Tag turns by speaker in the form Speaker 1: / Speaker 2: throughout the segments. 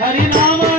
Speaker 1: हरिनामा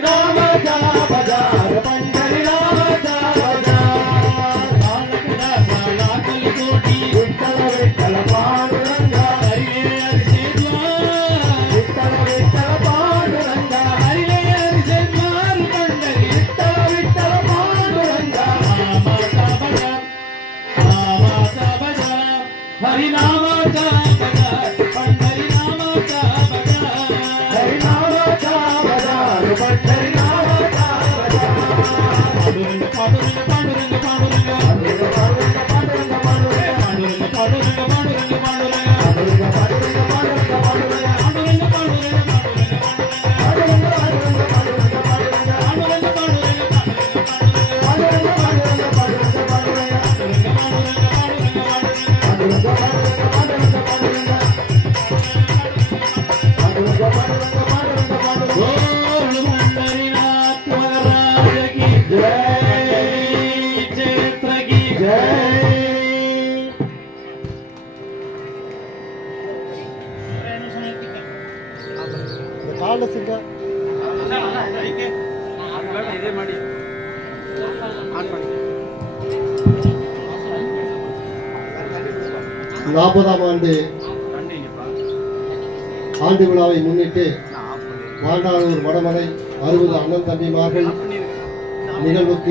Speaker 1: no, no. Thank
Speaker 2: you.
Speaker 3: நாற்பதாம் ஆண்டு ஆண்டு விழாவை முன்னிட்டு வாழ்நாளூர் வடமலை அறுபது அண்ணன் தம்பிமார்கள் நிகழ்வுக்கு